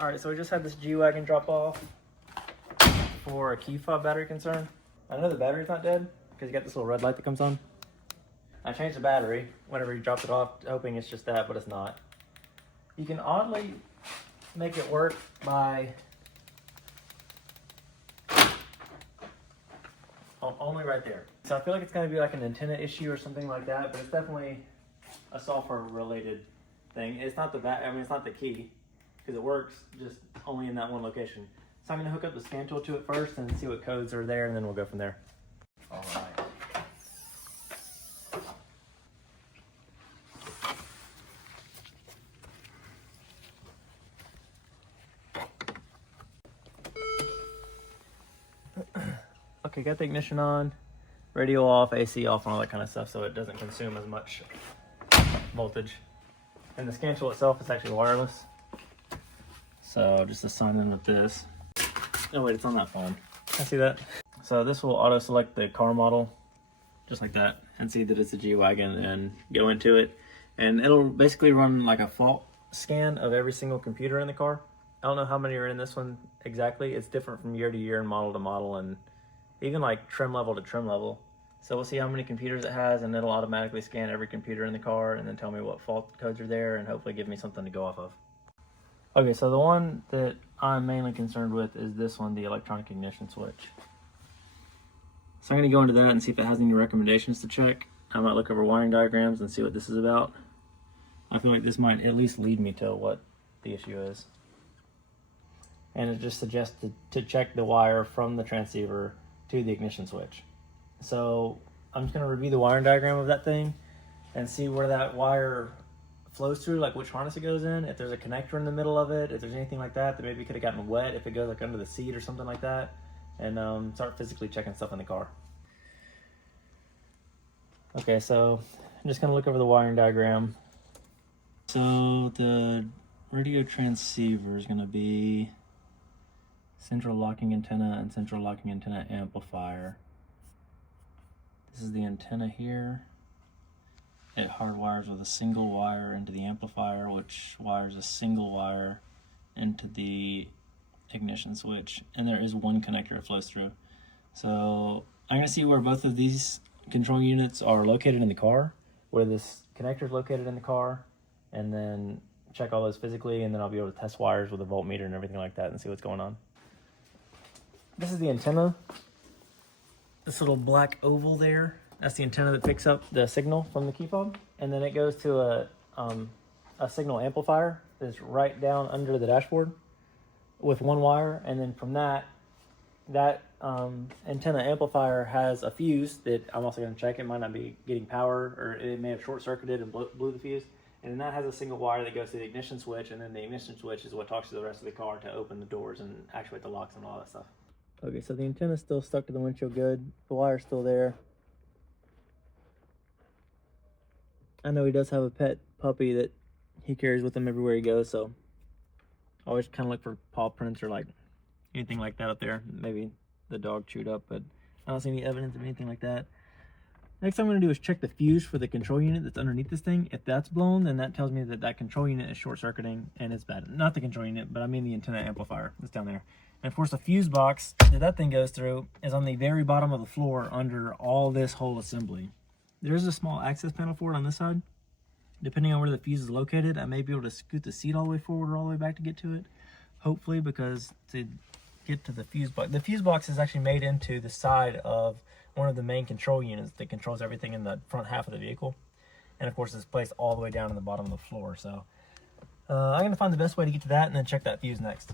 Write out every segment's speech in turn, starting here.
All right, so we just had this G-Wagon drop off for a key fob battery concern. I know the battery's not dead because you got this little red light that comes on. I changed the battery whenever you dropped it off, hoping it's just that, but it's not. You can oddly make it work by only right there. So I feel like it's going to be like an antenna issue or something like that, but it's definitely a software related thing. It's not it's not the key, because it works just only in that one location. So I'm going to hook up the scan tool to it first and see what codes are there, and then we'll go from there. All right. Okay, got the ignition on, radio off, AC off, and all that kind of stuff, so it doesn't consume as much voltage. And the scan tool itself is actually wireless. So just to sign in with this. Oh wait, it's on that phone. I see that. So this will auto select the car model, just like that, and see that it's a G-Wagon and go into it. And it'll basically run like a fault scan of every single computer in the car. I don't know how many are in this one exactly. It's different from year to year and model to model, and even like trim level to trim level. So we'll see how many computers it has, and it'll automatically scan every computer in the car and then tell me what fault codes are there and hopefully give me something to go off of. Okay, so the one that I'm mainly concerned with is this one, the electronic ignition switch. So I'm gonna go into that and see if it has any recommendations to check. I might look over wiring diagrams and see what this is about. I feel like this might at least lead me to what the issue is. And it just suggests to check the wire from the transceiver to the ignition switch. So I'm just going to review the wiring diagram of that thing and see where that wire flows through, like which harness it goes in, if there's a connector in the middle of it, if there's anything like that that maybe could have gotten wet, if it goes like under the seat or something like that, and start physically checking stuff in the car. Okay, so I'm just going to look over the wiring diagram. So the radio transceiver is going to be central locking antenna and central locking antenna amplifier. This is the antenna here. It hardwires with a single wire into the amplifier, which wires a single wire into the ignition switch. And there is one connector it flows through. So I'm going to see where both of these control units are located in the car, where this connector is located in the car, and then check all those physically, and then I'll be able to test wires with a voltmeter and everything like that and see what's going on. This is the antenna. This little black oval there, that's the antenna that picks up the signal from the key fob, and then it goes to a signal amplifier that's right down under the dashboard with one wire, and then from that antenna amplifier has a fuse that I'm also going to check. It might not be getting power, or it may have short-circuited and blew the fuse, and then that has a single wire that goes to the ignition switch, and then the ignition switch is what talks to the rest of the car to open the doors and actuate the locks and all that stuff. Okay, so the antenna's still stuck to the windshield good. The wire's still there. I know he does have a pet puppy that he carries with him everywhere he goes, so always kind of look for paw prints or like anything like that up there. Maybe the dog chewed up, but I don't see any evidence of anything like that. Next thing I'm going to do is check the fuse for the control unit that's underneath this thing. If that's blown, then that tells me that that control unit is short-circuiting and it's bad. Not the control unit, but I mean the antenna amplifier that's down there. And of course the fuse box that thing goes through is on the very bottom of the floor under all this whole assembly. There's a small access panel for it on this side. Depending on where the fuse is located, I may be able to scoot the seat all the way forward or all the way back to get to it. Hopefully, because to get to the fuse box is actually made into the side of one of the main control units that controls everything in the front half of the vehicle. And of course it's placed all the way down in the bottom of the floor. So I'm going to find the best way to get to that and then check that fuse next.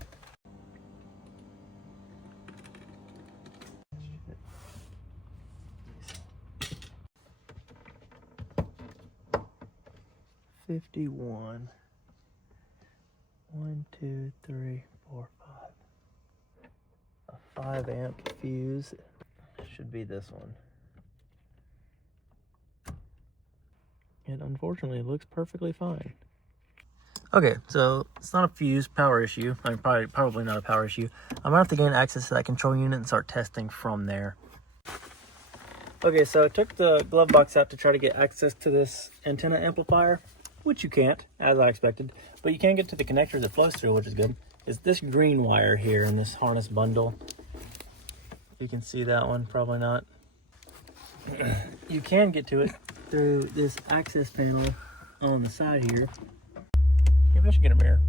$51. 1, 2, 3, 4, 5. A 5 amp fuse should be this one. And unfortunately it looks perfectly fine. Okay, so it's not a fuse power issue. I mean, probably not a power issue. I'm gonna have to gain access to that control unit and start testing from there. Okay, so I took the glove box out to try to get access to this antenna amplifier. which you can't, as I expected, but you can get to the connector that flows through, which is good. Is this green wire here in this harness bundle. You can see that one, probably not. You can get to it through this access panel on the side here. Maybe I should get a mirror.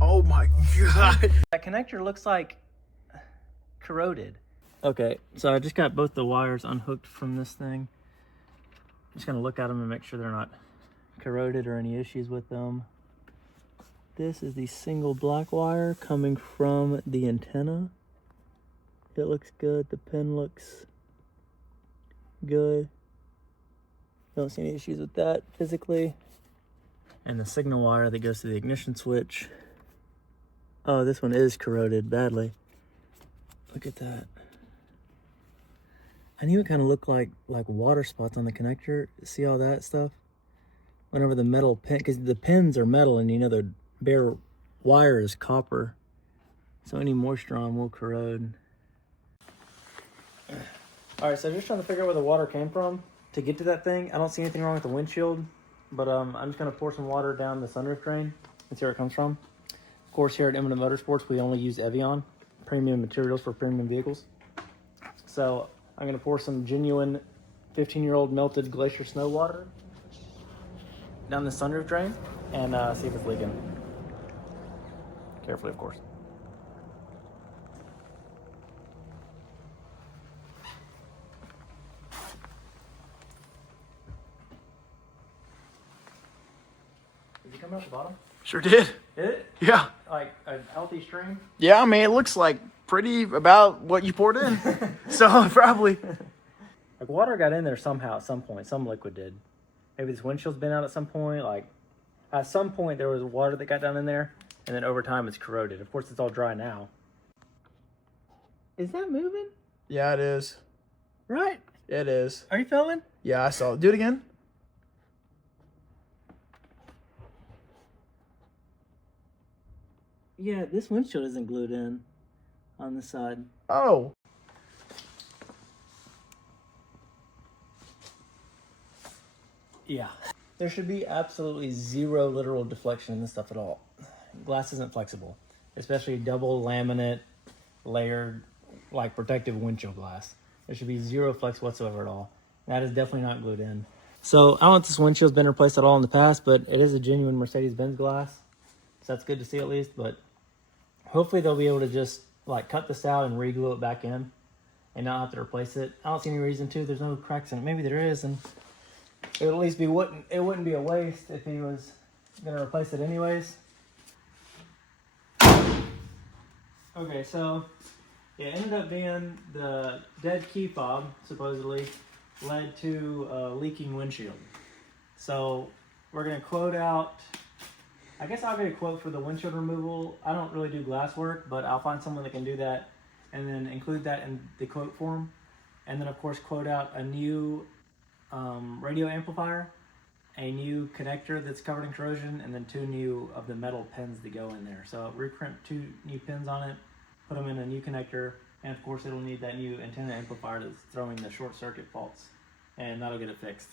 Oh my God. That connector looks like corroded. Okay, so I just got both the wires unhooked from this thing. Just gonna look at them and make sure they're not corroded or any issues with them. This is the single black wire coming from the antenna. It looks good, the pin looks good. Don't see any issues with that physically. And the signal wire that goes to the ignition switch. Oh, this one is corroded badly. Look at that. I knew it kind of looked like water spots on the connector. See all that stuff? Whenever the metal pin, because the pins are metal and you know the bare wire is copper. So any moisture on will corrode. All right, so just trying to figure out where the water came from to get to that thing. I don't see anything wrong with the windshield, but I'm just gonna pour some water down the sunroof drain and see where it comes from. Of course, here at Eminent Motorsports, we only use Evian, premium materials for premium vehicles. So I'm gonna pour some genuine 15-year-old melted glacier snow water down the sunroof drain and see if it's leaking. Carefully, of course. Did you come out the bottom? Sure did. Did it? Yeah. Like a healthy stream? Yeah, I mean, it looks like pretty about what you poured in. So probably. Like water got in there somehow at some point. Some liquid did. Maybe this windshield's been out at some point. Like at some point there was water that got down in there, and then over time it's corroded. Of course, it's all dry now. Is that moving? Yeah, it is. Right? It is. Are you filming? Yeah, I saw it. Do it again. Yeah, this windshield isn't glued in on this side. Oh. Yeah. There should be absolutely zero literal deflection in this stuff at all. Glass isn't flexible, especially double laminate, layered, like protective windshield glass. There should be zero flex whatsoever at all. That is definitely not glued in. So I don't know if this windshield's been replaced at all in the past, but it is a genuine Mercedes-Benz glass. So that's good to see at least, but hopefully they'll be able to just like cut this out and re-glue it back in and not have to replace it. I don't see any reason to. There's no cracks in it. Maybe there is, and it would at least be it wouldn't be a waste if he was gonna replace it anyways. Okay, so it ended up being the dead key fob, supposedly, led to a leaking windshield. So we're gonna quote out, I guess I'll get a quote for the windshield removal. I don't really do glass work, but I'll find someone that can do that and then include that in the quote form. And then of course quote out a new radio amplifier, a new connector that's covered in corrosion, and then 2 new of the metal pins that go in there. So reprint 2 new pins on it, put them in a new connector, and of course it'll need that new antenna amplifier that's throwing the short circuit faults, and that'll get it fixed.